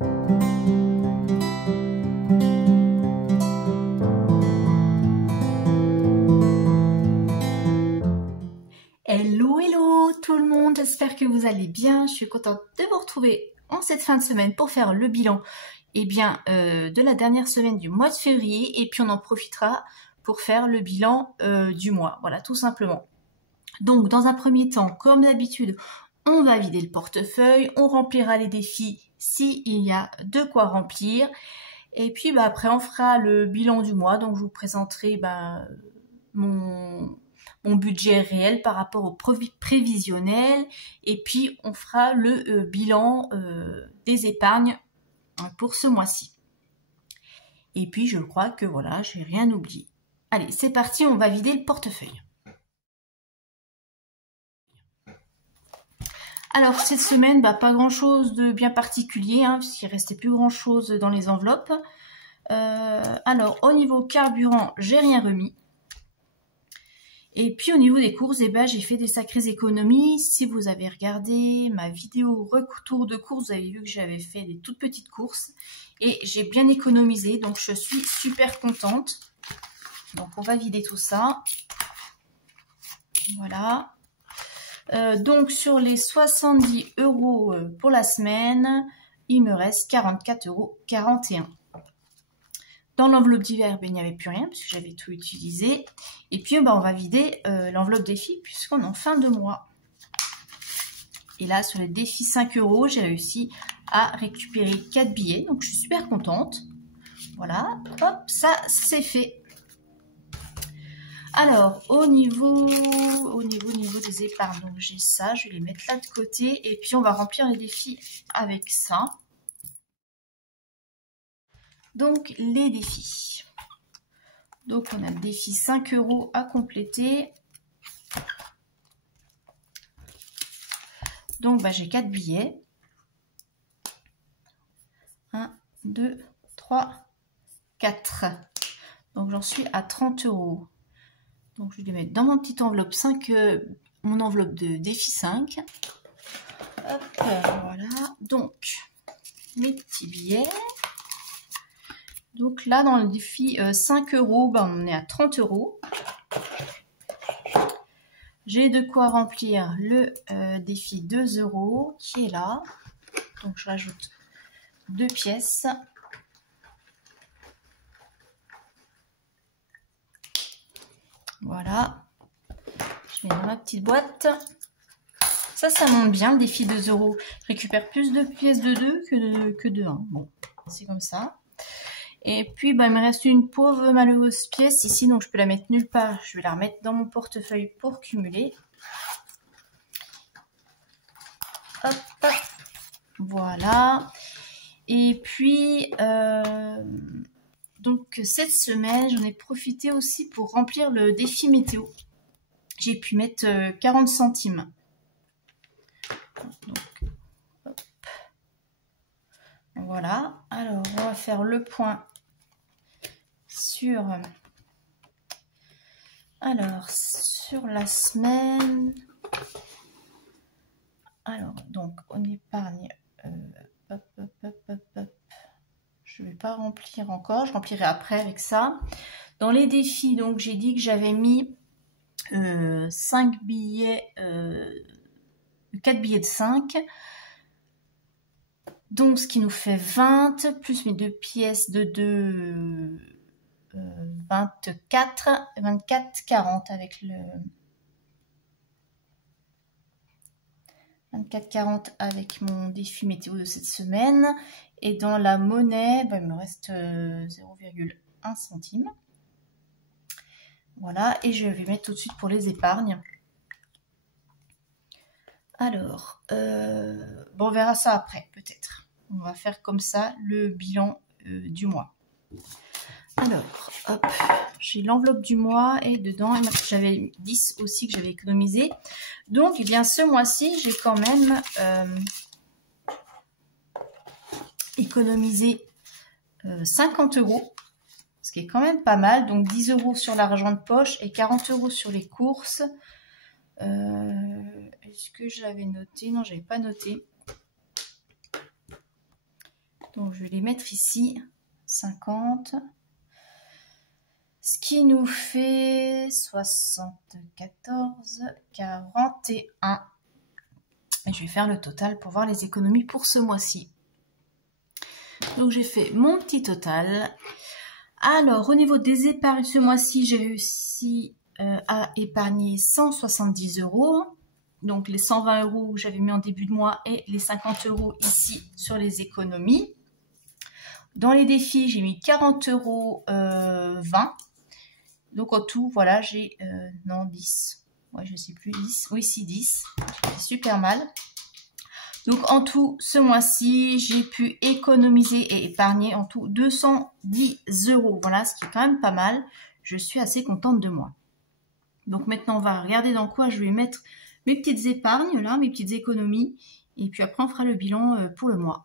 Hello, hello tout le monde, j'espère que vous allez bien. Je suis contente de vous retrouver en cette fin de semaine pour faire le bilan de la dernière semaine du mois de février, et puis on en profitera pour faire le bilan du mois, voilà, tout simplement. Donc dans un premier temps, comme d'habitude, on va vider le portefeuille, on remplira les défis s'il y a de quoi remplir, et puis après on fera le bilan du mois. Donc je vous présenterai mon budget réel par rapport au prévisionnel, et puis on fera le bilan des épargnes pour ce mois-ci. Et puis je crois que voilà, j'ai rien oublié. Allez, c'est parti, on va vider le portefeuille. Alors cette semaine, pas grand chose de bien particulier, puisqu'il restait plus grand chose dans les enveloppes. Alors au niveau carburant, j'ai rien remis. Et puis au niveau des courses, j'ai fait des sacrées économies. Si vous avez regardé ma vidéo retour de courses, vous avez vu que j'avais fait des toutes petites courses et j'ai bien économisé, donc je suis super contente. Donc on va vider tout ça. Voilà. Donc sur les 70 € pour la semaine, il me reste 44,41 €. Dans l'enveloppe d'hiver, il n'y avait plus rien puisque j'avais tout utilisé. Et puis on va vider l'enveloppe défi puisqu'on est en fin de mois. Et là, sur les défis 5 €, j'ai réussi à récupérer 4 billets. Donc je suis super contente. Voilà, hop, ça c'est fait. Alors, au niveau des épargnes, donc j'ai ça, je vais les mettre là de côté. Et puis on va remplir les défis avec ça. Donc les défis. Donc on a le défi 5 € à compléter. Donc j'ai 4 billets. 1, 2, 3, 4. Donc j'en suis à 30 €. Donc je vais les mettre dans mon petite enveloppe 5, mon enveloppe de défi 5. Hop, voilà. Donc mes petits billets. Donc là, dans le défi 5 €, on est à 30 €. J'ai de quoi remplir le défi 2 € qui est là. Donc je rajoute 2 pièces. Voilà. Je mets dans ma petite boîte. Ça monte bien, le défi 2 €. Je récupère plus de pièces de 2 que de 1. Bon, c'est comme ça. Et puis, il me reste une pauvre malheureuse pièce ici, donc je peux la mettre nulle part. Je vais la remettre dans mon portefeuille pour cumuler. Hop, voilà. Et puis, donc cette semaine, j'en ai profité aussi pour remplir le défi météo. J'ai pu mettre 40 centimes. Donc, hop. Voilà. Alors, on va faire le point sur la semaine. Alors donc on épargne, je vais pas remplir encore, je remplirai après avec ça. Dans les défis, donc j'ai dit que j'avais mis 5 billets, 4 billets de 5. Donc ce qui nous fait 20 plus mes 2 pièces de 2, 24, 40 avec le 24,40 avec mon défi météo de cette semaine. Et dans la monnaie, il me reste 0,1 centime. Voilà, et je vais mettre tout de suite pour les épargnes. Alors, on verra ça après, peut-être. On va faire comme ça le bilan du mois. Alors, hop, j'ai l'enveloppe du mois et dedans, j'avais 10 aussi que j'avais économisé. Donc, ce mois-ci, j'ai quand même économisé 50 €, ce qui est quand même pas mal. Donc, 10 € sur l'argent de poche et 40 € sur les courses. Est-ce que je l'avais noté? Non, je n'avais pas noté. Donc je vais les mettre ici, 50. Ce qui nous fait 74, 41. Et je vais faire le total pour voir les économies pour ce mois-ci. Donc j'ai fait mon petit total. Alors au niveau des épargnes, ce mois-ci, j'ai réussi à épargner 170 €. Donc les 120 € que j'avais mis en début de mois et les 50 € ici sur les économies. Dans les défis, j'ai mis 40 €, 20. Donc en tout, voilà, j'ai, non, 10. Ouais, je sais plus, 10. Oui, si, 10. C'est super mal. Donc en tout, ce mois-ci, j'ai pu économiser et épargner en tout 210 €. Voilà, ce qui est quand même pas mal. Je suis assez contente de moi. Donc maintenant, on va regarder dans quoi je vais mettre mes petites épargnes, là, mes petites économies. Et puis après, on fera le bilan pour le mois.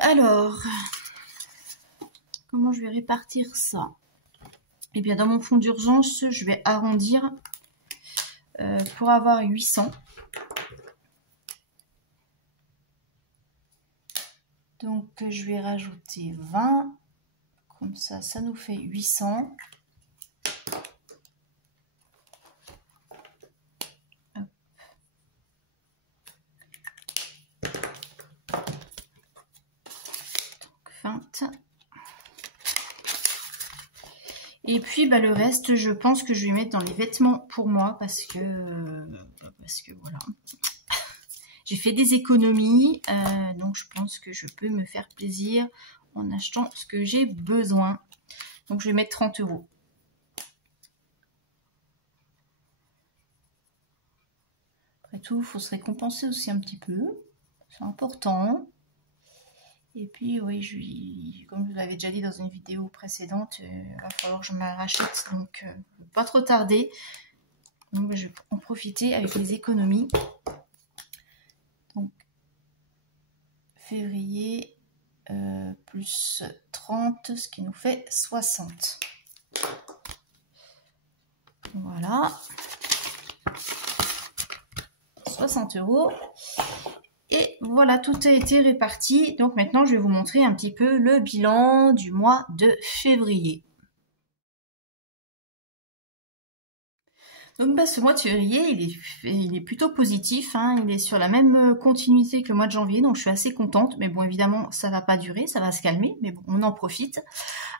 Alors, comment je vais répartir ça? Eh bien, dans mon fonds d'urgence, je vais arrondir pour avoir 800. Donc, je vais rajouter 20. Comme ça, ça nous fait 800. Hop. 20. Et puis le reste, je pense que je vais mettre dans les vêtements pour moi parce que voilà. J'ai fait des économies, donc je pense que je peux me faire plaisir en achetant ce que j'ai besoin. Donc je vais mettre 30 €. Après tout, il faut se récompenser aussi un petit peu. C'est important. Et puis, oui, comme je vous l'avais déjà dit dans une vidéo précédente, il va falloir que je me la rachète, donc pas trop tarder. Donc, je vais en profiter avec les économies. Donc, février plus 30, ce qui nous fait 60. Voilà. 60 €. Et voilà, tout a été réparti. Donc maintenant, je vais vous montrer un petit peu le bilan du mois de février. Donc ce mois de février, il est plutôt positif. Hein. Il est sur la même continuité que le mois de janvier, donc je suis assez contente. Mais bon, évidemment, ça va pas durer, ça va se calmer. Mais bon, on en profite.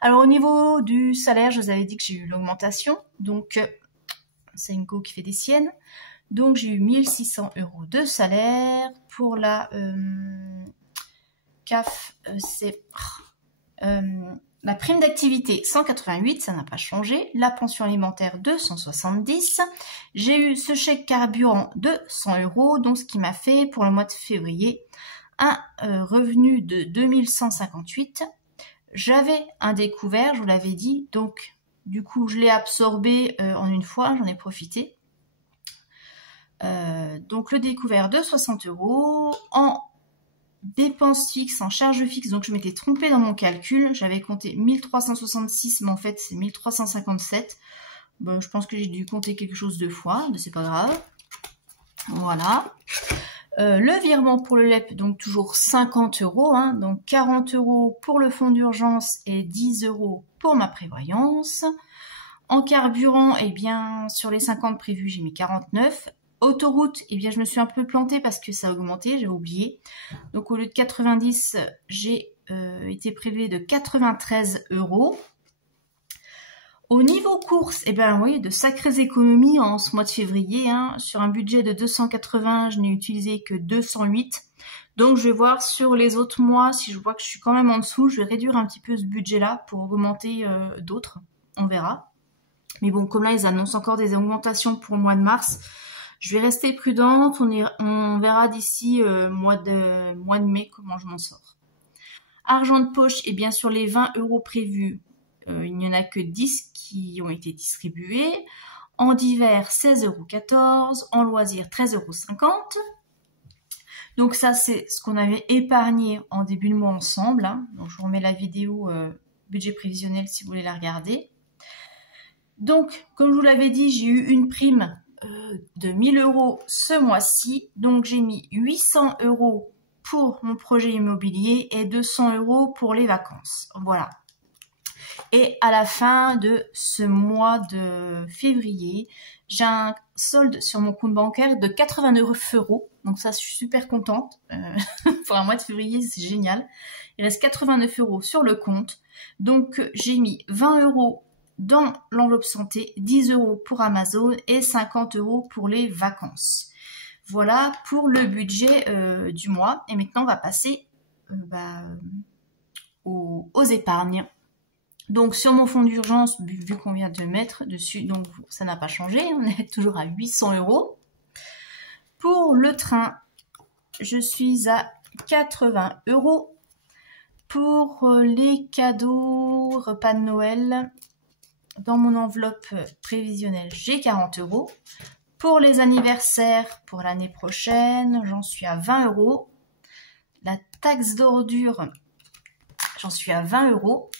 Alors au niveau du salaire, je vous avais dit que j'ai eu l'augmentation. Donc c'est Inco qui fait des siennes. Donc j'ai eu 1600 € de salaire. Pour la CAF, c'est la prime d'activité 188, ça n'a pas changé. La pension alimentaire 270. J'ai eu ce chèque carburant de 100 €, donc ce qui m'a fait pour le mois de février un revenu de 2158. J'avais un découvert, je vous l'avais dit, donc du coup je l'ai absorbé en une fois, j'en ai profité. Donc le découvert de 60 € en dépenses fixes, en charges fixes. Donc je m'étais trompée dans mon calcul, j'avais compté 1366, mais en fait c'est 1357. Bon, je pense que j'ai dû compter quelque chose deux fois, mais c'est pas grave. Voilà. Le virement pour le LEP, donc toujours 50 €, hein, donc 40 € pour le fonds d'urgence et 10 € pour ma prévoyance. En carburant, eh bien sur les 50 prévus, j'ai mis 49. Autoroute, eh bien je me suis un peu plantée parce que ça a augmenté, j'avais oublié. Donc au lieu de 90, j'ai été prélevé de 93 €. Au niveau courses, eh bien oui, de sacrées économies en ce mois de février. Hein. Sur un budget de 280, je n'ai utilisé que 208. Donc je vais voir sur les autres mois, si je vois que je suis quand même en dessous, je vais réduire un petit peu ce budget-là pour augmenter d'autres. On verra. Mais bon, comme là, ils annoncent encore des augmentations pour le mois de mars. Je vais rester prudente, on verra d'ici mois de mai comment je m'en sors. Argent de poche, et bien sur les 20 € prévus, il n'y en a que 10 qui ont été distribués. En divers, 16,14 €. En loisirs, 13,50 €. Donc ça, c'est ce qu'on avait épargné en début de mois ensemble. Hein. Donc je vous remets la vidéo budget prévisionnel si vous voulez la regarder. Donc, comme je vous l'avais dit, j'ai eu une prime de 1000 € ce mois-ci. Donc j'ai mis 800 € pour mon projet immobilier et 200 € pour les vacances. Voilà. Et à la fin de ce mois de février, j'ai un solde sur mon compte bancaire de 89 €. Donc ça, je suis super contente. Pour un mois de février, c'est génial. Il reste 89 € sur le compte. Donc j'ai mis 20 € dans l'enveloppe santé, 10 € pour Amazon et 50 € pour les vacances. Voilà pour le budget du mois. Et maintenant, on va passer aux épargnes. Donc sur mon fonds d'urgence, vu qu'on vient de mettre dessus, donc ça n'a pas changé, on est toujours à 800 €. Pour le train, je suis à 80 €. Pour les cadeaux, repas de Noël, dans mon enveloppe prévisionnelle, j'ai 40 €. Pour les anniversaires, pour l'année prochaine, j'en suis à 20 €. La taxe d'ordure, j'en suis à 20 €.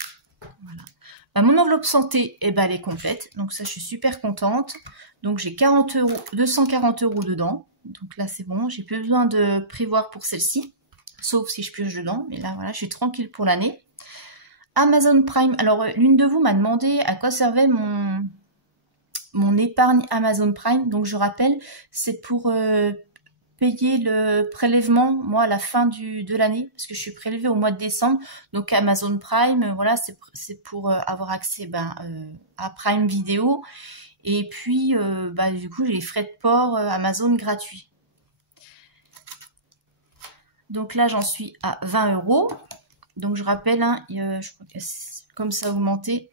Voilà. Mon enveloppe santé, elle est complète. Donc ça, je suis super contente. Donc j'ai 240 € dedans. Donc là, c'est bon. J'ai plus besoin de prévoir pour celle-ci. Sauf si je pioche dedans. Mais là, voilà, je suis tranquille pour l'année. Amazon Prime. Alors, l'une de vous m'a demandé à quoi servait mon épargne Amazon Prime. Donc je rappelle, c'est pour payer le prélèvement, moi, à la fin de l'année, parce que je suis prélevée au mois de décembre. Donc Amazon Prime, voilà, c'est pour avoir accès à Prime Vidéo. Et puis, du coup, j'ai les frais de port Amazon gratuits. Donc là, j'en suis à 20 €. Donc je rappelle, hein, je crois que comme ça a augmenté,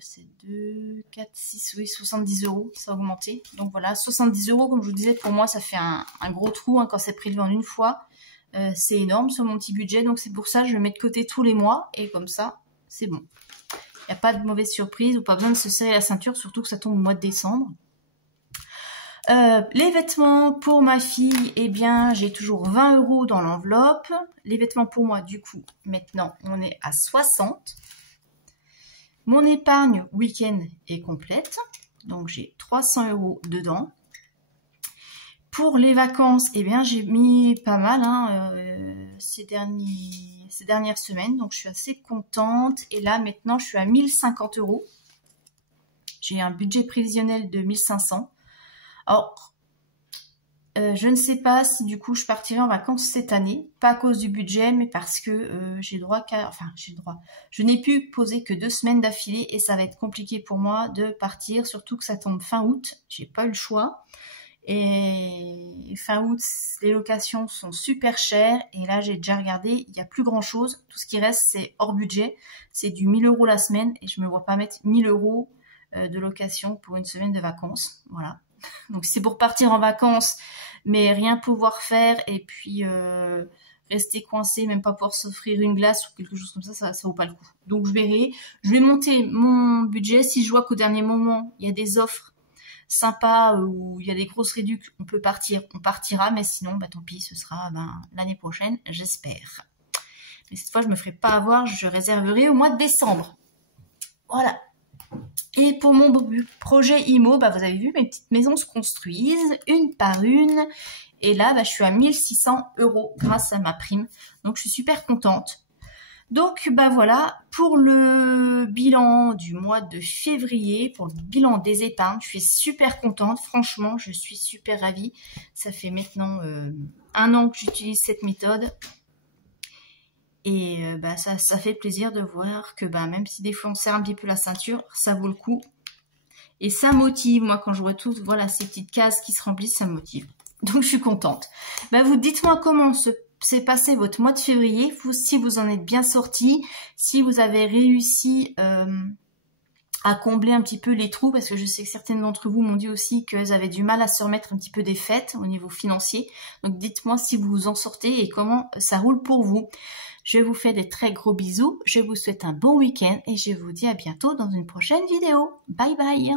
c'est 2, 4, 6, oui, 70 €, ça a augmenté. Donc voilà, 70 €, comme je vous disais, pour moi, ça fait un gros trou hein, quand c'est prélevé en une fois. C'est énorme sur mon petit budget, donc c'est pour ça que je le mets de côté tous les mois, et comme ça, c'est bon. Il n'y a pas de mauvaise surprise, ou pas besoin de se serrer la ceinture, surtout que ça tombe au mois de décembre. Les vêtements pour ma fille, eh bien, j'ai toujours 20 € dans l'enveloppe. Les vêtements pour moi, du coup, maintenant, on est à 60. Mon épargne week-end est complète, donc j'ai 300 € dedans. Pour les vacances, eh bien, j'ai mis pas mal hein, ces dernières semaines, donc je suis assez contente. Et là, maintenant, je suis à 1050 €. J'ai un budget prévisionnel de 1500. Alors, je ne sais pas si du coup je partirai en vacances cette année, pas à cause du budget, mais parce que j'ai droit je n'ai pu poser que 2 semaines d'affilée et ça va être compliqué pour moi de partir, surtout que ça tombe fin août, j'ai pas eu le choix. Et fin août, les locations sont super chères et là j'ai déjà regardé, il n'y a plus grand chose, tout ce qui reste c'est hors budget, c'est du 1000 € la semaine et je me vois pas mettre 1000 € de location pour une semaine de vacances, voilà. Donc c'est pour partir en vacances, mais rien pouvoir faire et puis rester coincé, même pas pouvoir s'offrir une glace ou quelque chose comme ça vaut pas le coup. Donc je verrai, je vais monter mon budget. Si je vois qu'au dernier moment, il y a des offres sympas où il y a des grosses réductions, on peut partir, on partira, mais sinon, tant pis, ce sera l'année prochaine, j'espère. Mais cette fois, je me ferai pas avoir, je réserverai au mois de décembre. Voilà. Et pour mon projet IMO, vous avez vu, mes petites maisons se construisent une par une. Et là, je suis à 1600 € grâce à ma prime. Donc, je suis super contente. Donc, voilà, pour le bilan du mois de février, pour le bilan des épargnes, je suis super contente. Franchement, je suis super ravie. Ça fait maintenant 1 an que j'utilise cette méthode. Et ça fait plaisir de voir que même si des fois on serre un petit peu la ceinture, ça vaut le coup. Et ça motive, moi quand je retrouve ces petites cases qui se remplissent, ça me motive. Donc je suis contente. Vous dites-moi comment s'est passé votre mois de février, si vous en êtes bien sorti, si vous avez réussi à combler un petit peu les trous, parce que je sais que certaines d'entre vous m'ont dit aussi qu'elles avaient du mal à se remettre un petit peu des fêtes au niveau financier. Donc dites-moi si vous en sortez et comment ça roule pour vous. Je vous fais des très gros bisous, je vous souhaite un bon week-end et je vous dis à bientôt dans une prochaine vidéo. Bye bye!